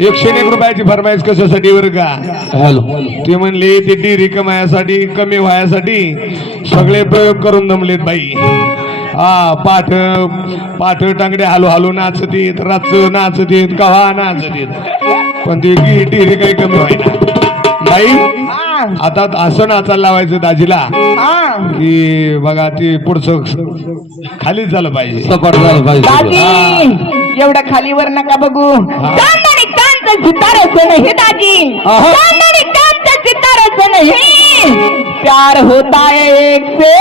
एकशे एक रुपयाची फरमाईश कशासाठी बरं का? हॅलो. ते म्हणले ते डिरी कमायासाठी कमी व्हायासाठी सगळे प्रयोग करून दमलेत बाई. हा पाठ पाठ टांगडे हालू हालू नाचतीत राच नाचतीत कव्हा नाचतीत. पण ती डिरी काही कमी व्हायना बाई हा, आता असं नाचायला लावायचं दाजीला हा. की बघा ती पुढचं खालीच झालं पाहिजे. सपाट झालं पाहिजे. दाजी एवढं खालीवर नका बघू. कांत सिताराचं नाही दाजी। कांत नाही। प्यार होता है एक से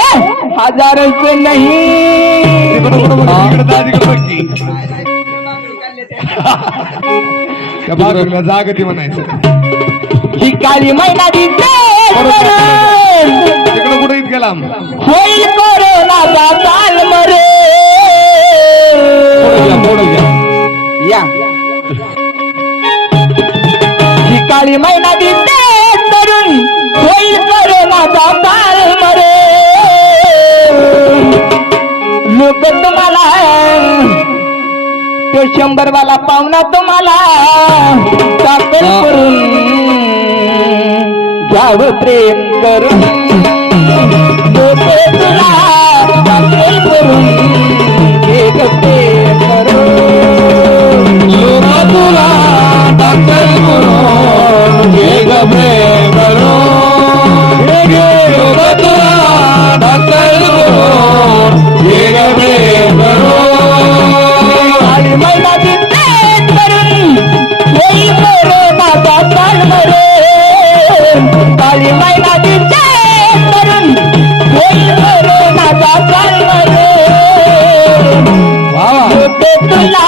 हजार से नहीं। जागती म्हणायचं. ही काळी मैना दिसते होईल कोरोनाचा काल मरे। काळी मैना दिसते तरुण होईल कोरोनाचा काल मरे लोक तुम्हाला तो शंभर वाला पाहुणा तुम्हाला टाकेल हा. करून घ्यावं प्रेम करून लोक तुला टाकेल करून Abdullah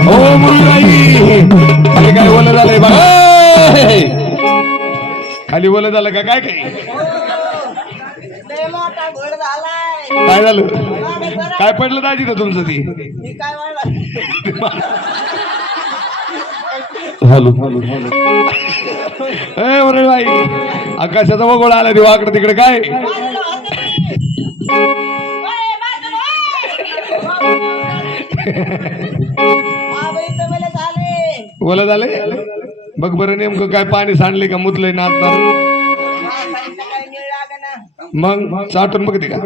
हो मुलगाई ओलं झालंय बघा. खाली ओलं झालं का? काय काय झालं? काय पडलं दाजी का तुमचं ती? Hello hello. हॅलो बाई आकाशाचा वगोळा आला ते वाकडं तिकडे. काय? बोला झाले? बघ बरं नेमकं काय पाणी सांडले का मुतलंय ना आता मग चाटून बघते का?